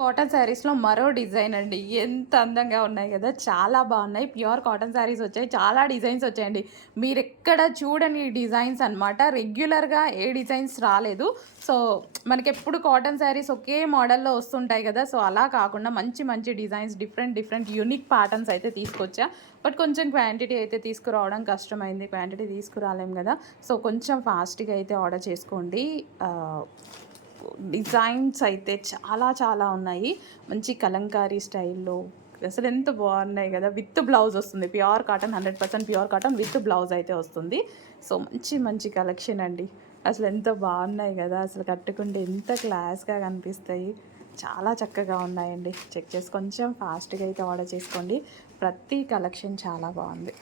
Cotton శారీస్‌లో మరో design అండి. ఎంత అందంగా ఉన్నాయి గదా! చాలా బావున్నాయి. ప్యూర్ కాటన్ శారీస్ వచ్చాయి. చాలా డిజైన్స్ వచ్చాయండి. మీరెక్కడ చూడని డిజైన్స్ అనమాట. రెగ్యులర్‌గా ఏ డిజైన్స్ రాలేదు. సో, మనకెప్పుడు కాటన్ శారీస్ ఒకే మోడల్‌లో వస్తుంటాయి గదా! సో, అలా కాకుండా మంచి మంచి డిజైన్స్ డిఫరెంట్ యూనిక్ ప్యాటర్న్స్ అయితే తీసుకొచ్చా. బట్ కొంచెం క్వాంటిటీ అయితే తీసుకురావడం కష్టమైంది. క్వాంటిటీ తీసుకురాలేం గదా! సో, కొంచెం ఫాస్ట్‌గా అయితే ఆర్డర్ చేసుకోండి. ఆహ్ డిజైన్స్ అయితే చాలా చాలా ఉన్నాయి. మంచి కలంకారీ స్టైల్‌లో అసలు ఎంత బాగున్నాయి కదా! విత్ బ్లౌజ్ వస్తుంది. Pure cotton 100% pure cotton with blouse అయితే వస్తుంది. సో, మంచి మంచి కలెక్షన్ అండి. అసలు ఎంత బాగున్నాయి కదా! అసలు కట్టుకుంటే ఎంత క్లాస్‌గా కనిపిస్తాయి. చాలా చక్కగా ఉన్నాయండి. చెక్ చేసి కొంచెం ఫాస్ట్‌గా అయితే ఆర్డర్ చేసుకోండి. ప్రతి కలెక్షన్ చాలా బాగుంది.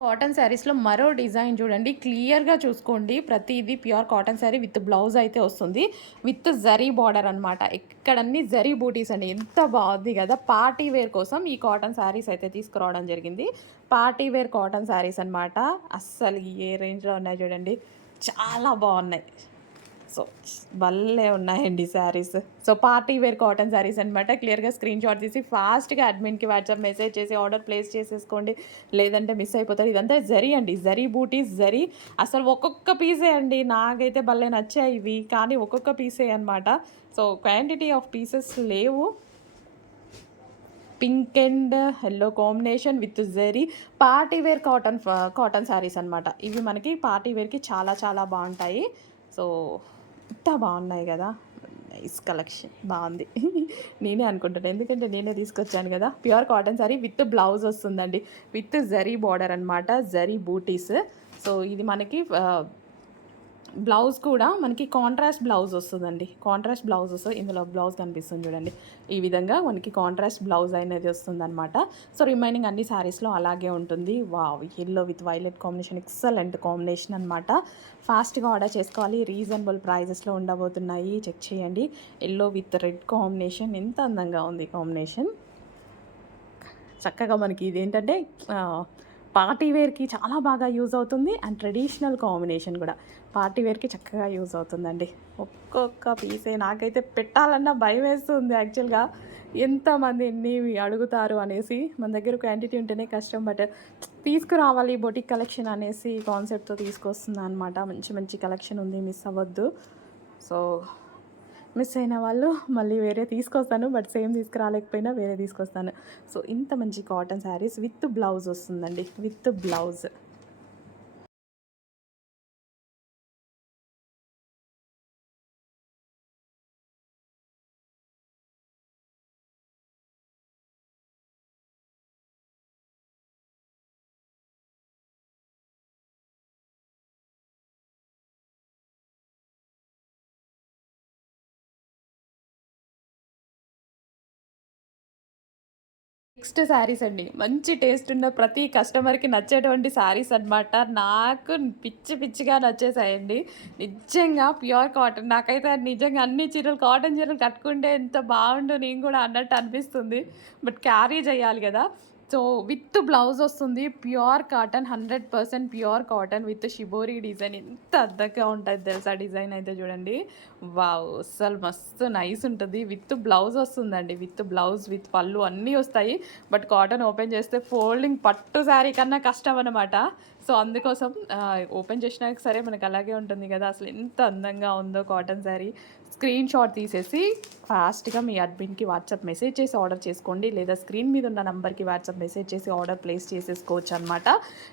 కాటన్ శారీస్‌లో మరో డిజైన్ చూడండి. క్లియర్‌గా చూసుకోండి. ప్రతీది pure cotton sari with blouse అయితే వస్తుంది. విత్ జరీ బార్డర్ అనమాట. ఇక్కడన్నీ జరీ బూటీస్ అండి. ఎంత బాగుంది కదా! పార్టీ వేర్ కోసం ఈ కాటన్ శారీస్ అయితే తీసుకురావడం జరిగింది. పార్టీ వేర్ కాటన్ శారీస్ అనమాట. అస్సలు ఏ రేంజ్‌లో ఉన్నాయి చూడండి. చాలా బాగున్నాయి. సో, భలే ఉన్నాయండి saris. So, party wear cotton saris అనమాట. క్లియర్‌గా స్క్రీన్ షాట్ తీసి ఫాస్ట్‌గా అడ్మిన్‌కి వాట్సాప్ మెసేజ్ చేసి ఆర్డర్ ప్లేస్ చేసేసుకోండి. లేదంటే మిస్ అయిపోతారు. ఇదంతా జరీ అండి. జరీ బూటీస్ జరీ. అసలు ఒక్కొక్క పీసే అండి. నాకైతే భలే నచ్చాయి ఇవి. కానీ ఒక్కొక్క పీసే అనమాట. సో, క్వాంటిటీ ఆఫ్ పీసెస్ లేవు. Pink and yellow combination with zari party wear cotton saris అనమాట. ఇవి మనకి పార్టీ వేర్‌కి చాలా చాలా బావుంటాయి. సో, ఎంత బాగున్నాయి గదా! నైస్ కలెక్షన్ బావుంది. నేనే అనుకుంటున్నా. ఎందుకంటే నేనే తీసుకొచ్చాను గదా! Pure cotton sari with blouse వస్తుందండి. విత్ జరీ బార్డర్ అనమాట. జరీ బూటీస్. సో, ఇది మనకి బ్లౌజ్ కూడా మనకి కాంట్రాస్ట్ బ్లౌజ్ వస్తుందండి. కాంట్రాస్ట్ బ్లౌజ్ వస్తది. ఇందులో బ్లౌజ్ కనిపిస్తుంది చూడండి. ఈ విధంగా మనకి కాంట్రాస్ట్ బ్లౌజ్ అనేది వస్తుందనమాట. సో, రిమైనింగ్ అన్ని శారీస్‌లో అలాగే ఉంటుంది. Wow! Yellow with violet combination excellent combination అనమాట. ఫాస్ట్‌గా ఆర్డర్ చేసుకోవాలి. రీజనబుల్ ప్రైజెస్‌లో ఉండబోతున్నాయి. చెక్ చేయండి. యెల్లో విత్ రెడ్ కాంబినేషన్ ఎంత అందంగా ఉంది కాంబినేషన్. చక్కగా మనకి ఇదేంటంటే పార్టీ వేర్‌కి చాలా బాగా యూజ్ అవుతుంది. అండ్ ట్రెడిషనల్ కాంబినేషన్ గూడా. పార్టీ వేర్‌కి చక్కగా యూజ్ అవుతుందండి. ఒక్కొక్క పీసే నాకైతే పెట్టాలన్నా భయమేస్తుంది యాక్చువల్‌గా. ఎంతమంది ఎన్ని అడుగుతారు అనేసి. మన దగ్గర క్వాంటిటీ ఉంటేనే కష్టం. బట్ తీసుకురావాలి బొటిక్ కలెక్షన్ అనేసి కాన్సెప్ట్‌తో తీసుకొస్తున్నా అనమాట. మంచి మంచి కలెక్షన్ ఉంది. మిస్ అవ్వద్దు. సో, మిస్ అయిన వాళ్ళు మళ్ళీ వేరే తీసుకొస్తాను. బట్ సేమ్ తీసుకురాలేకపోయినా వేరే తీసుకొస్తాను. సో, ఇంత మంచి కాటన్ శారీస్ విత్ బ్లౌజ్ వస్తుందండి. With blouse. నెక్స్ట్ శారీస్ అండి. మంచి టేస్ట్ ఉన్న ప్రతి కస్టమర్‌కి నచ్చేటువంటి శారీస్ అనమాట. నాకు పిచ్చి పిచ్చిగా నచ్చేసాయండి. నిజంగా ప్యూర్ కాటన్. నాకైతే నిజంగా అన్ని చీరలు కాటన్ చీరలు కట్టుకుంటే ఎంత బావుండు నేను కూడా అన్నట్టు అనిపిస్తుంది. బట్ క్యారీ చేయాలి గదా! సో, విత్ బ్లౌజ్ వస్తుంది. Pure cotton 100% pure cotton with shibori design ఎంత అందంగా ఉంటది తెలుసా డిజైన్ అయితే చూడండి. వావ్! అస్సలు మస్తు నైస్ ఉంటది. విత్ బ్లౌజ్ వస్తుందండి. విత్ బ్లౌజ్, విత్ పళ్ళు అన్నీ వస్తాయి. బట్ కాటన్ ఓపెన్ చేస్తే ఫోల్డింగ్ పట్టు శారీ కన్నా కష్టం అనమాట. సో, అందుకోసం ఓపెన్ చేసినాక సరే మనకు అలాగే ఉంటుంది కదా! అసలు ఎంత అందంగా ఉందో కాటన్ శారీ. స్క్రీన్ షాట్ తీసేసి ఫాస్ట్‌గా మీ అడ్మిన్‌కి వాట్సాప్ మెసేజ్ చేసి ఆర్డర్ చేసుకోండి. లేదా స్క్రీన్ మీద ఉన్న నంబర్‌కి వాట్సాప్ మెసేజ్ చేసి ఆర్డర్ ప్లేస్ చేసేసుకోవచ్చనమాట.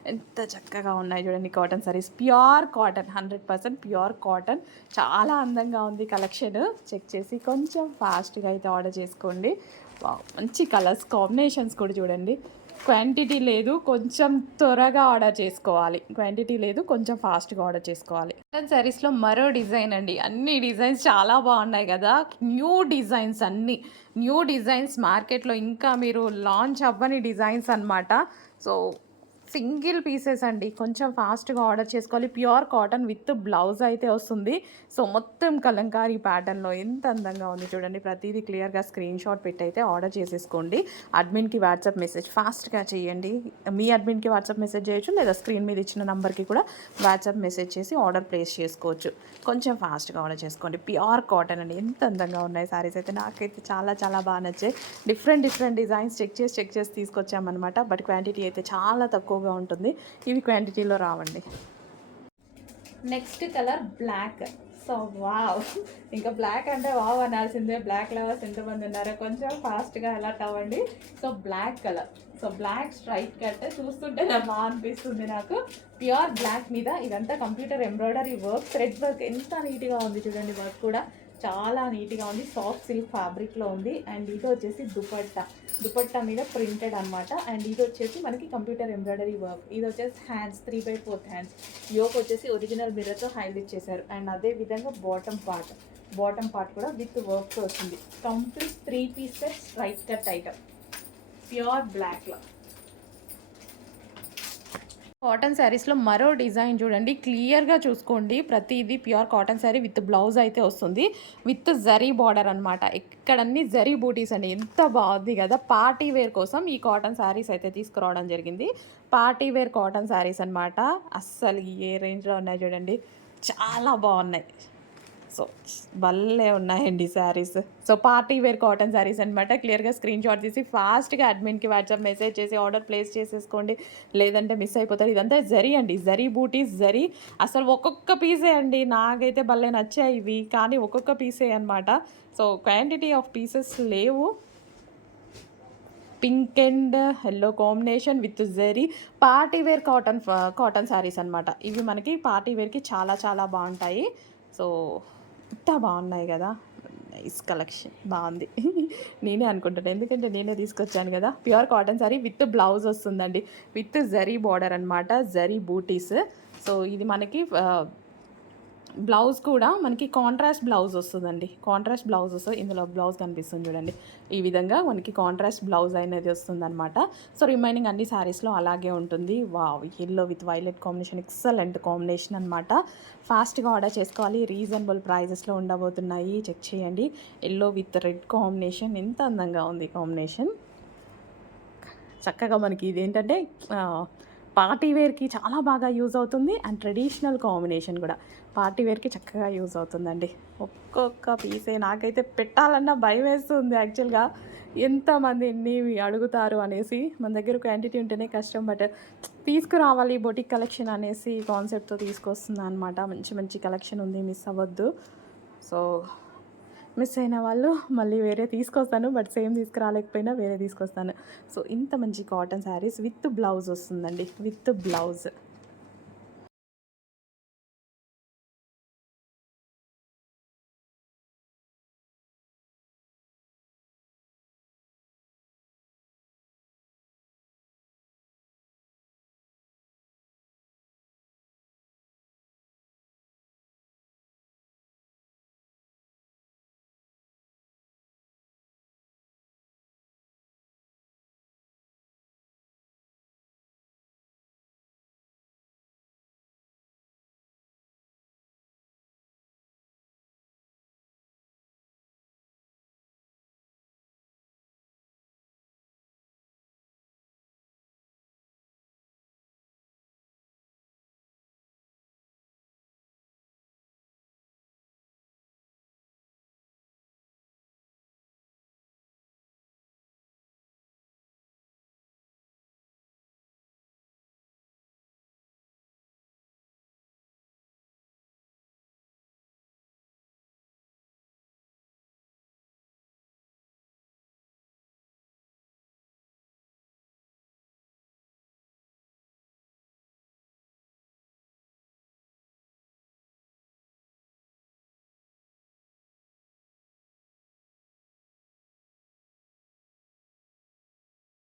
ఎంత చక్కగా ఉన్నాయి చూడండి cotton saris. Pure cotton 100% pure cotton. చాలా అందంగా ఉంది కలెక్షన్. చెక్ చేసి కొంచెం ఫాస్ట్‌గా అయితే ఆర్డర్ చేసుకోండి. వావ్! మంచి కలర్స్ కాంబినేషన్స్ కూడా చూడండి. క్వాంటిటీ లేదు. కొంచెం త్వరగా ఆర్డర్ చేసుకోవాలి. క్వాంటిటీ లేదు. కొంచెం ఫాస్ట్‌గా ఆర్డర్ చేసుకోవాలి. కాటన్ శారీస్‌లో మరో డిజైన్ అండి. అన్ని డిజైన్స్ చాలా బాగున్నాయి గదా! న్యూ డిజైన్స్ అన్నీ. న్యూ డిజైన్స్ మార్కెట్‌లో ఇంకా మీరు లాంచ్ అవ్వని డిజైన్స్ అనమాట. సో, సింగిల్ పీసెస్ అండి. కొంచెం ఫాస్ట్‌గా ఆర్డర్ చేసుకోవాలి. ప్యూర్ కాటన్ విత్ బ్లౌజ్ అయితే వస్తుంది. సో, మొత్తం కలంకారీ ప్యాటర్న్‌లో ఎంత అందంగా ఉంది చూడండి. ప్రతీదీ క్లియర్‌గా స్క్రీన్‌షాట్ పెట్టయితే ఆర్డర్ చేసేసుకోండి. అడ్మిన్‌కి వాట్సాప్ మెసేజ్ ఫాస్ట్‌గా చేయండి. మీ అడ్మిన్‌కి వాట్సాప్ మెసేజ్ చేయొచ్చు, లేదా స్క్రీన్ మీద ఇచ్చిన నంబర్‌కి కూడా వాట్సాప్ మెసేజ్ చేసి ఆర్డర్ ప్లేస్ చేసుకోవచ్చు. కొంచెం ఫాస్ట్‌గా ఆర్డర్ చేసుకోండి. ప్యూర్ కాటన్ అండి. ఎంత అందంగా ఉన్నాయి సారీస్ అయితే. నాకైతే చాలా చాలా బాగా నచ్చాయి. డిఫరెంట్ డిజైన్స్ చెక్ చేసి తీసుకొచ్చామనమాట. బట్ క్వాంటిటీ అయితే చాలా తక్కువగా ఉంటుంది. ఇవి క్వాంటిటీలో రావండి. Next colour black. So wow! ఇంకా బ్లాక్ అంటే వావ్ అనాల్సిందే. బ్లాక్ లవర్స్ ఎంతమంది ఉన్నారో కొంచెం ఫాస్ట్‌గా అలర్ట్ అవ్వండి. So black colour. So black straight cut చూస్తుంటేనే బాగా అనిపిస్తుంది నాకు. ప్యూర్ బ్లాక్ మీద ఇదంతా computer embroidery work, thread work ఎంత నీట్‌గా ఉంది చూడండి. వర్క్ కూడా చాలా నీట్‌గా ఉంది. సాఫ్ట్ సిల్క్ ఫ్యాబ్రిక్‌లో ఉంది. అండ్ ఇది వచ్చేసి దుపట్టా మీద ప్రింటెడ్ అనమాట. అండ్ ఇది వచ్చేసి మనకి కంప్యూటర్ ఎంబ్రాయిడరీ వర్క్. ఇది వచ్చేసి హ్యాండ్స్ 3/4 హ్యాండ్స్. యోక్ వచ్చేసి ఒరిజినల్ మిర్రర్‌తో హైలైట్ చేశారు. అండ్ అదే విధంగా బాటమ్ పార్ట్ కూడా విత్ వర్క్‌తో వచ్చింది. Complete 3 piece set straight cut item. Pure బ్లాక్‌లో. కాటన్ శారీస్లో మరో డిజైన్ చూడండి. క్లియర్గా చూసుకోండి. ప్రతిదీ pure cotton sari with blouse అయితే వస్తుంది. విత్ జరీ బార్డర్ అనమాట. ఇక్కడన్నీ జరీ బూటీస్ అండి. ఎంత బాగుంది కదా. పార్టీ వేర్ కోసం ఈ కాటన్ శారీస్ అయితే తీసుకురావడం జరిగింది. పార్టీ వేర్ కాటన్ శారీస్ అనమాట. అస్సలు ఏ రేంజ్లో ఉన్నాయి చూడండి. చాలా బాగున్నాయి. సో భలే ఉన్నాయండి saris. So party wear cotton saris అనమాట. క్లియర్గా స్క్రీన్ షాట్ తీసి ఫాస్ట్గా అడ్మిన్కి వాట్సాప్ మెసేజ్ చేసి ఆర్డర్ ప్లేస్ చేసేసుకోండి. లేదంటే మిస్ అయిపోతారు. ఇదంతా జరీ అండి. జరీ బూటీస్ జరీ. అసలు ఒక్కొక్క పీసే అండి. నాకైతే భలే నచ్చాయి ఇవి. కానీ ఒక్కొక్క పీసే అనమాట. సో క్వాంటిటీ ఆఫ్ పీసెస్ లేవు. Pink and yellow combination with zari party wear cotton saris అనమాట. ఇవి మనకి పార్టీ వేర్కి చాలా చాలా బాగుంటాయి. సో ఎంత బాగున్నాయి కదా. నైస్ కలెక్షన్ బాగుంది. నేనే అనుకుంటాను, ఎందుకంటే నేనే తీసుకొచ్చాను కదా. Pure cotton sari with blouse వస్తుందండి. విత్ జరీ బార్డర్ అనమాట. జరీ బూటీస్. సో ఇది మనకి బ్లౌజ్ కూడా మనకి కాంట్రాస్ట్ బ్లౌజ్ వస్తుందండి. కాంట్రాస్ట్ బ్లౌజ్ వస్తుంది. ఇందులో బ్లౌజ్ కనిపిస్తుంది చూడండి. ఈ విధంగా మనకి కాంట్రాస్ట్ బ్లౌజ్ అనేది వస్తుందన్నమాట. సో రిమైనింగ్ అన్ని శారీస్లో అలాగే ఉంటుంది. Wow! Yellow with violet combination excellent combination అనమాట. ఫాస్ట్గా ఆర్డర్ చేసుకోవాలి. రీజనబుల్ ప్రైజెస్లో ఉండబోతున్నాయి. చెక్ చేయండి. ఎల్లో విత్ రెడ్ కాంబినేషన్ ఎంత అందంగా ఉంది కాంబినేషన్. చక్కగా మనకి ఇదేంటంటే పార్టీ వేర్కి చాలా బాగా యూజ్ అవుతుంది. అండ్ ట్రెడిషనల్ కాంబినేషన్ కూడా పార్టీ వేర్కి చక్కగా యూజ్ అవుతుందండి. ఒక్కొక్క పీసే నాకైతే పెట్టాలన్నా భయం వేస్తుంది యాక్చువల్గా. ఎంతమంది ఎన్ని అడుగుతారు అనేసి. మన దగ్గర క్వాంటిటీ ఉంటేనే కష్టం. బట్ తీసుకురావాలి బొటిక్ కలెక్షన్ అనేసి కాన్సెప్ట్తో తీసుకొస్తున్నాను అనమాట. మంచి మంచి కలెక్షన్ ఉంది. మిస్ అవ్వద్దు. సో మిస్ అయిన వాళ్ళు మళ్ళీ వేరే తీసుకొస్తాను. బట్ సేమ్ తీసుకురాలేకపోయినా వేరే తీసుకొస్తాను. సో ఇంత మంచి కాటన్ శారీస్ విత్ బ్లౌజ్ వస్తుందండి. With blouse.